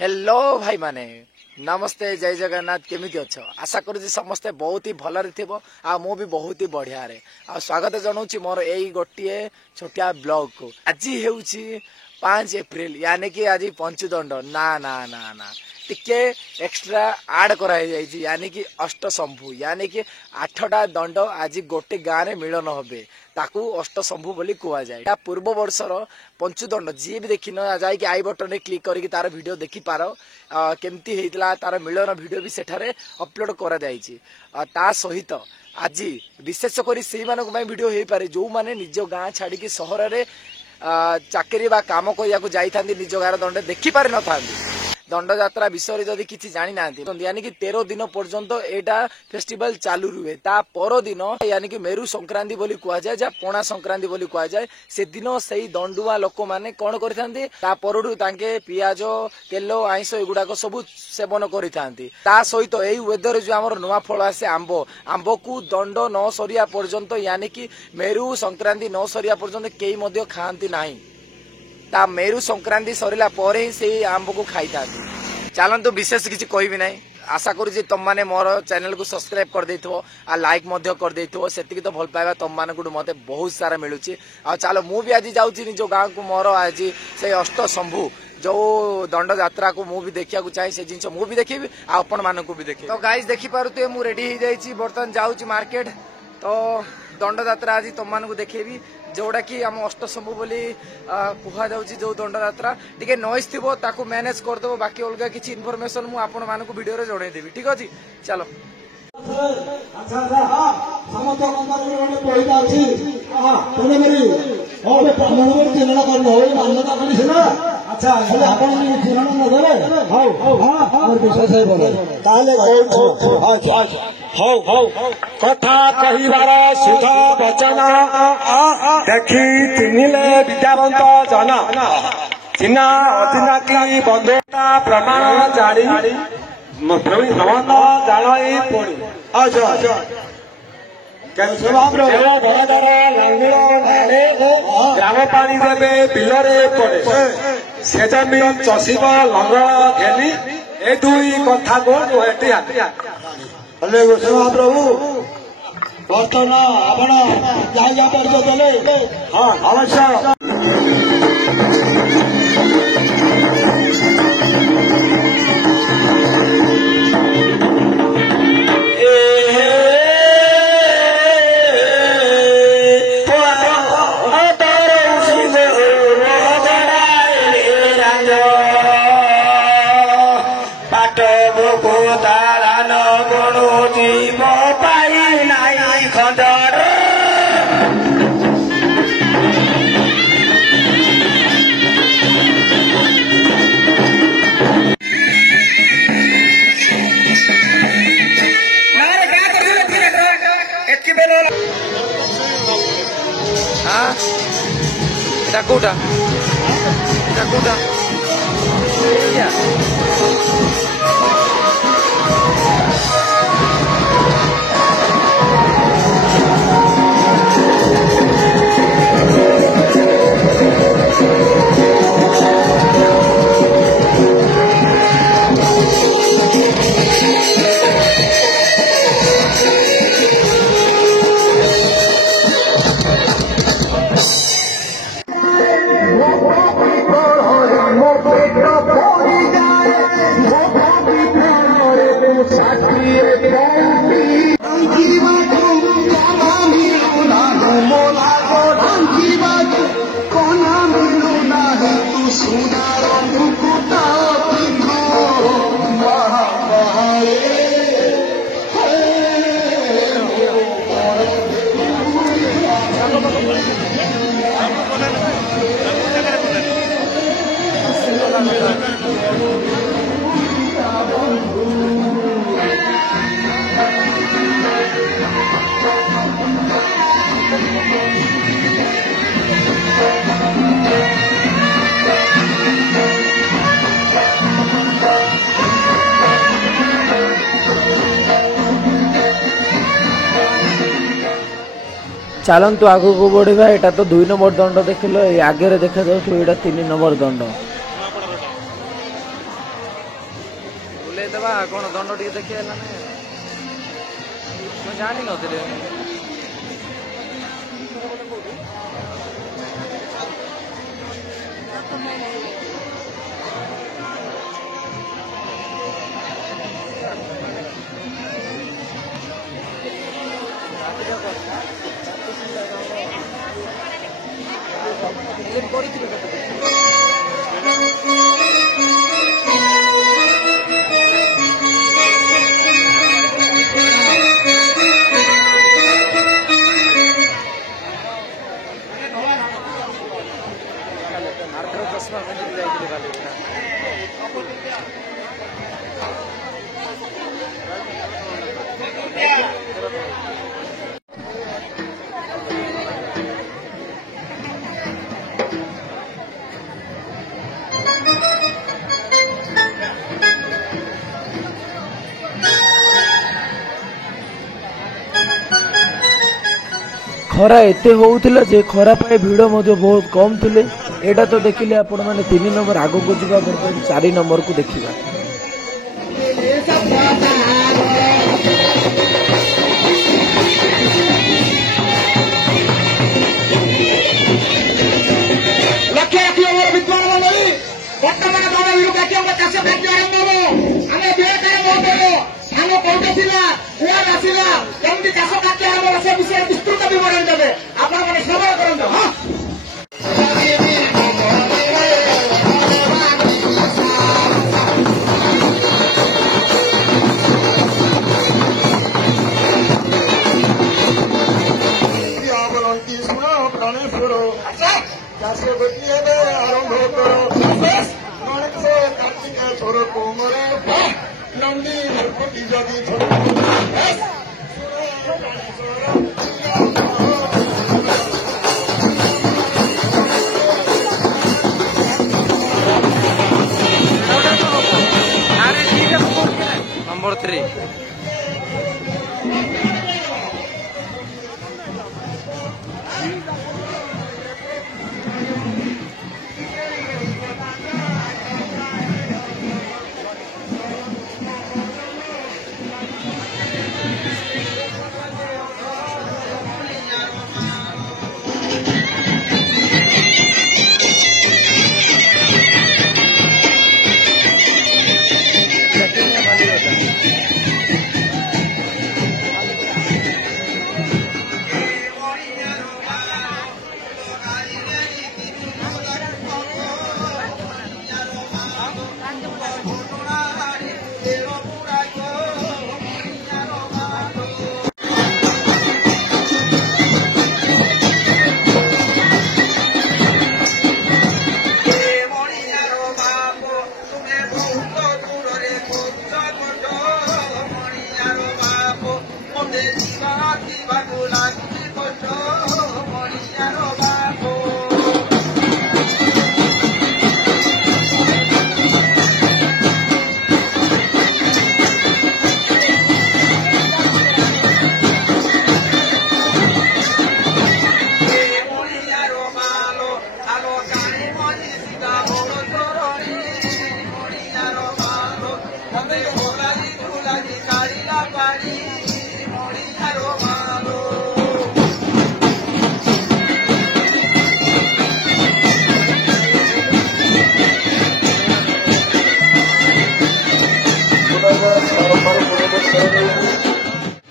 Hello भाई माने नमस्ते जय जगन्नाथ केमिति अच्छ आशा करूँ समस्ते बहुत ही भलरे थिबो आ मु भी बहुत ही बढ़िया रे आ स्वागत जनाऊँ मोर यही गोटे छोटिया ब्लॉग को आज हेउची 5 एप्रिल यानी कि आज पंचुदंड ना ना ना ना टिके एक्स्ट्रा आड कराई जाइए यानी कि अष्टशंभु यानी कि 8टा दंड आज गोटे गाँव में मिलन हे ताकू अष्टशंभु बोली कुआ जाए पूर्व वर्षर पंचुदंड जी भी देखी न जाए आई बटन रे क्लिक करके तार वीडियो देखि पार केमती हेतला तार मिलन वीडियो भी सेठारे अपलोड करा जाइछि ता सहित आज विशेषकर से वीडियो हो पारे जो माने निज गाँ छाड़ी की सहर रे चाकरी बा काम करने जाइथांती निज गाँव दंड देखि पारि न थांती दंड यात्रा विषय जदि किसी जानी ना यानी कि 13 दिन पर्यंत एटा फेस्टिवल चालू रुहे ता पर दिन यानी कि मेरु संक्रांति बोली कुआ जाए जा पणा संक्रांति बोली कुआ जाए से दिन सही दंडुआ लोक माने कोन करिथांती ता परडु तांके पियाज तेलो आइंस एगुडा सब सेवन करिथांती ता सहित एई वेदर जो हमर नुवा फल आसे आंबो को दंड न सरिया पर्यंत यानी कि मेरु संक्रांति न सरिया पर्यंत केई मध्य खांती नाही ता मेरु संक्रांति सरिला पर ही से आंब को खाई था चलतु विशेष किसी कहबी ना आशा करूँ तुम मैंने मोर चैनल को सब्सक्राइब कर देथिबो आ लाइक मध्य कर देथिबो सेतिकी तो भल पाइबा तुम मानकु मते बहुत सारा मिलुची आ चलो मु भी आज जाउची निजो गाँव को मोर आज से अष्टशंभु जो दंड यात्रा को मु भी देखिया चाहिए से जिनस मु भी देखी आपण मानकु भी देखी तो गाइस देखि पारुते मु रेडी हो जाइछि बर्तन जाउची मार्केट तो दंड यात्रा आज तुम मानकु देखेबी जोड़ा कि आम अष्टशंभु बोली कुहा जाउची जो दंड यात्रा टिके नॉइस थिबो ताकू मैनेज कर देबो बाकी अलगा किछि इन्फॉर्मेशन मु आपण मानकु वीडियो रे जणाई देबी ठीक अछि चलो अच्छा अच्छा हां समस्त कंपनी रे पहिला अछि हां तने मेरी ओ बे ब्राह्मण रे चिन्हना कर हो मान्यता करी छना अच्छा हेले आपण नि चिन्हना न करे हां हां और विशेष है बोले ताले हां हौ कथा कहिबार सुधा वचन देखी चिन्हिले विद्यावंत जन चिन्हा अचिन्हा की बंधुता प्रमाण जानी प्रबंध जानी पड़ी अच्छा ग्राम पानी देवे बिलरे पड़े से जमीन चषिब लंगल घेनी ए दुई कथा को हेले महाप्रभु बर्तन आपण जहाँ परिचय देले हाँ अवश्य Dakuda. Iya. चलतु आग को बढ़ा यहाँ तो 2 नंबर दंड देख लो आगे देखा जाऊ 3 नंबर दंड देवा कौन दंड टे देखिए मैं जानी नथिले खरा एते होउथिला जे खरा पाए भिड़ मध्य बहुत कम थिले एटा तो देखिले आपण माने 3 नंबर आगो को जिबा बर्तन 4 नंबर को देखिबा लक्ष्य रखियो मोर विद्वान मंडली वर्तमान दौर युग के हम चाष कार्य आरंभ हो आमे बेकार मोदो धान कोटा थिला कुआ आसिला केमति चाष कार्य आरंभ हो से विषय विस्तृत विवरण देबे आपण माने श्रवण करंतो हां नंबर 3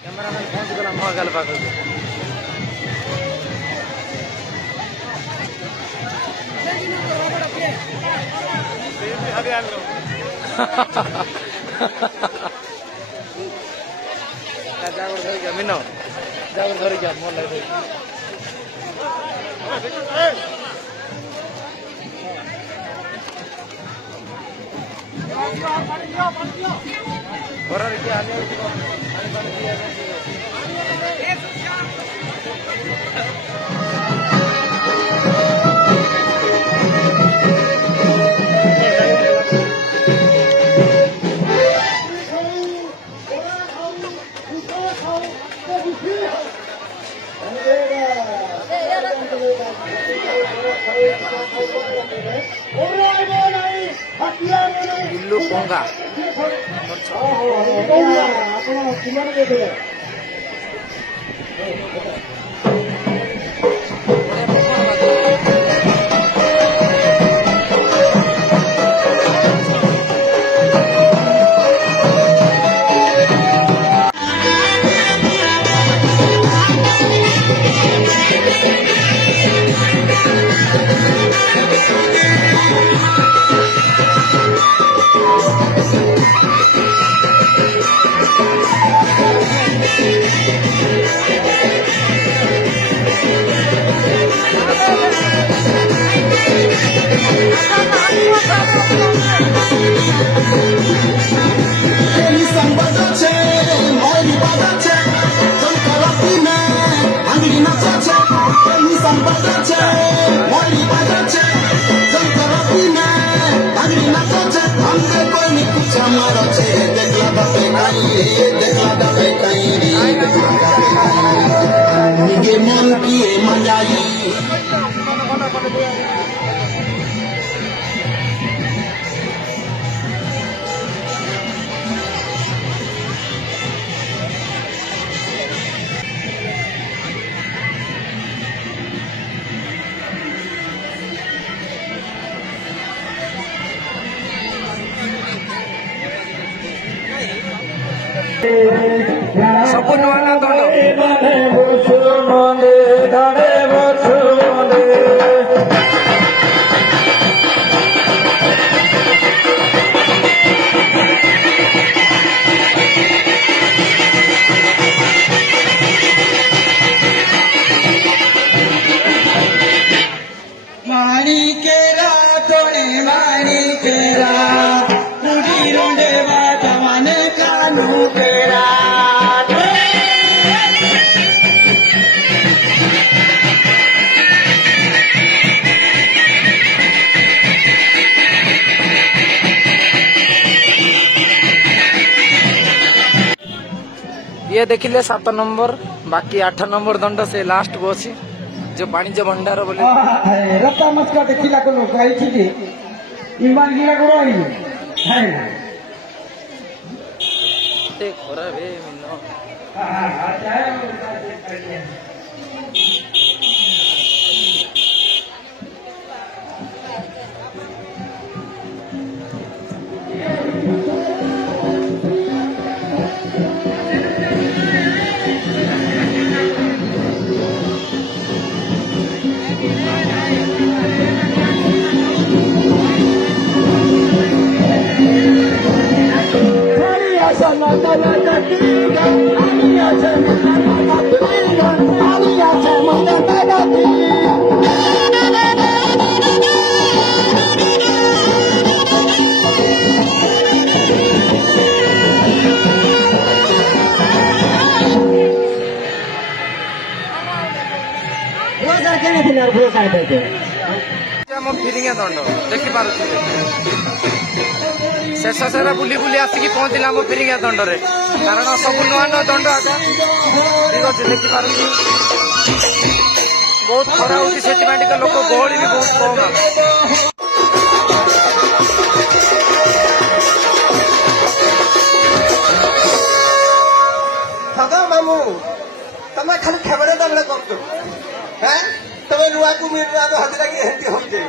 कैमरामैन पहुंच गला महाकाल पाखु जागर धर गया मिनो जागर धर गया मोर लग घर क्या ମଙ୍ଗା ଆପଣ ପିଲାମାନେ ଦେଇଥିଲେ ସବୁ ନୂଆ ନା ଦଣ୍ଡ माणिकेरा तोड़े माणिकेरा मुड़ी रोंडे बात माने कानू केरा ये देखिले 7 नंबर बाकी 8 नंबर दंड से लास्ट को अच्छी जो वाणिज्य भंडार बोले रत्ता मस्का देखिला को लोग आई थी ईमान गिरा को आई है ते खराब है मिनो फिरिंगा दंड देखी पारे शेष सारा बुली बुली आसिक पहुंचला आम फिरिंगा दंड रे कारण सब नुआ नुआ दंड आगा ठीक अच्छे देखी पारे बहुत खरा होती से लोक गहली भी बहुत कम सदा मामू तमें खाली खेबड़े दंड कर तमें नुआ को मिल रहा तो हाथी लगी हेंटी हो जाए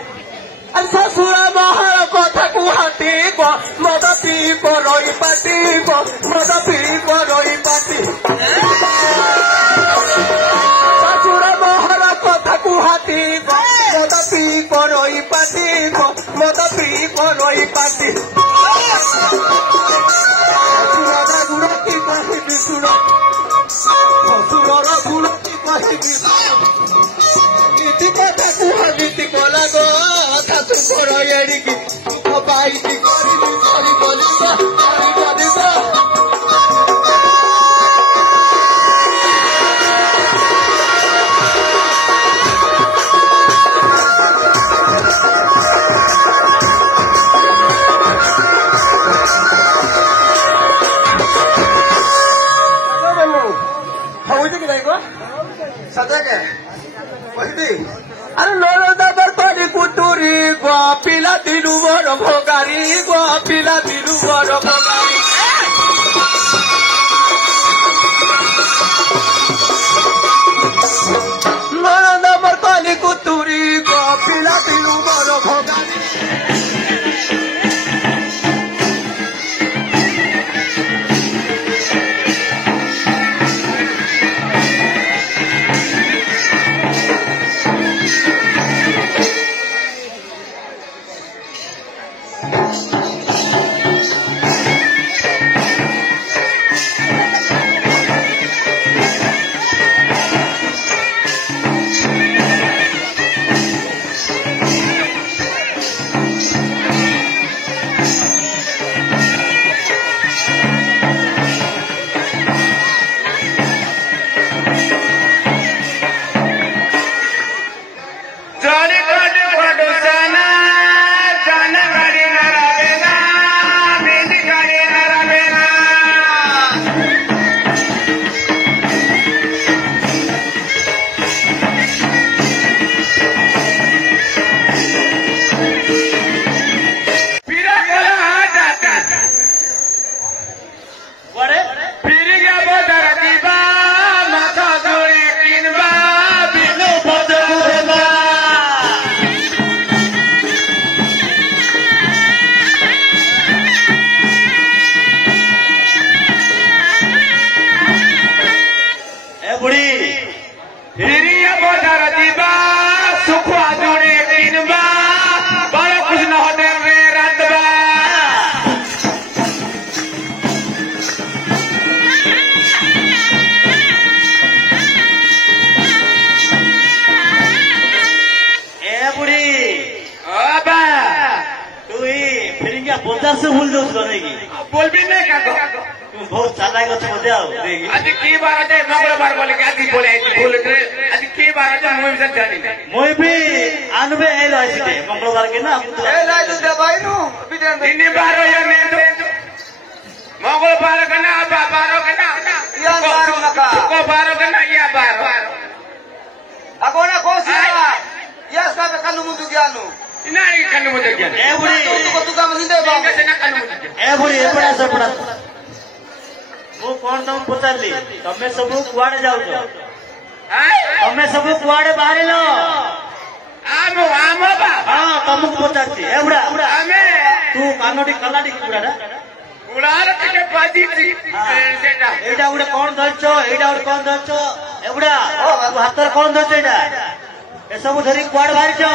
ससुरा बाहर कथा कुहाती मद पी रही पाटी मद पी रही पाटी ससुरा बाहर कथा कुहाती मद पी रही पाटी मद पी रही पाटी ससुरा गुड़ की कहबी शुण ससुर गुड़ की कहबी नीति कथा कुहा नीति कला गो ଶାଶୁ ଘର ଏଡ଼ିକି ବାଇକି କରିବି ହଉଛି କି ନାଇଁ ଗ ସଜାକେ କହିବି ଆରେ ଲୋର ଦበር ପାଣି କୁଟୁରି ପିଲା ଦିନୁ বড় ভোগারি গো পিলা দিলু বড় ভোগারি ননদ আমার কলি কুতুরি গো পিলা দিলু বড় ভোগারি भूल दो बोल भी नहीं का तुम बहुत चालाक हो बोलते आओ आज की बार है मंगलवार बोले आज बोले बोल के आज की बार है मुई से जानी मुई भी आनबे ए रही से मंगलवार के ना ए राज दे भाई नु दिन बार हो ने तो मंगलवार के ना बार के ना या बार का को बार के ना या बार अगोना कोसिया या सब कानु मुदु ज्ञानु नहीं कानु मुदु ज्ञान ए बुड़ी को तू काम नहीं दे बाबू ए बुड़ी ए बड़ा से बड़ा वो कौन तुम पुतली तमे सब कुआड़े जाऊ छो तमे सब कुआड़े बाहर लो आम आम बा हां तुमको पुतली ए बुड़ा हमें तू कानोडी कलाडी कुड़ा उड़ार के बाजी सेटा एटा उड़े कौन धरछो एटा उड़े कौन धरछो ए बुड़ा तू हाथर कौन धरछो एटा ए सब धरी कुआड़ बाहर छो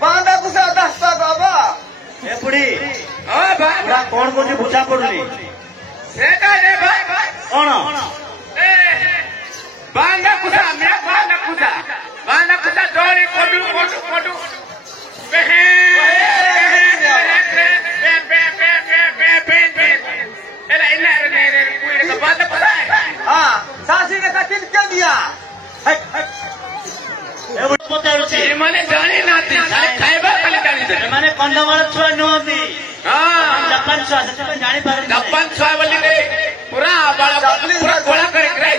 बांधा कुसा दस्ता बाबा ए पुड़ी ओ बा कौन को बुझा पड़ली सेटा रे भाई कौन ए बांधा कुसा मैं बांधा कुसा जोड़ी कोडू कोडू कोडू बहे एला इना रे कोई का बात पता है हां सासी ने कटिन क्या दिया हट हट माने जाने नाती खाइबा खाली जानी दे माने कंदमाल छुआ नोती हां जापान छुआ जानी पारे जापान छुआ बोली के पूरा बाळा पूरा गोळा करे करे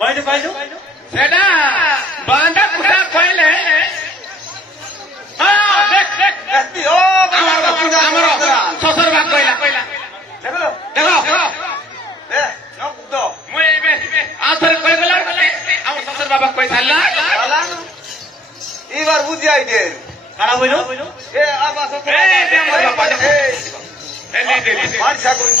कहलु सेडा बांधा कुटा कहले हां देख देख एती ओ हमरो ससुर बा कहला देखो देखो ए न कुदो मुई बे आथर कह गेला हमर ससुर बाबा कह साला ई बार बुझ जाई दे काना बोलो ए आबा ससुर ए दे हमर बाबा ए दे दे बादशाह को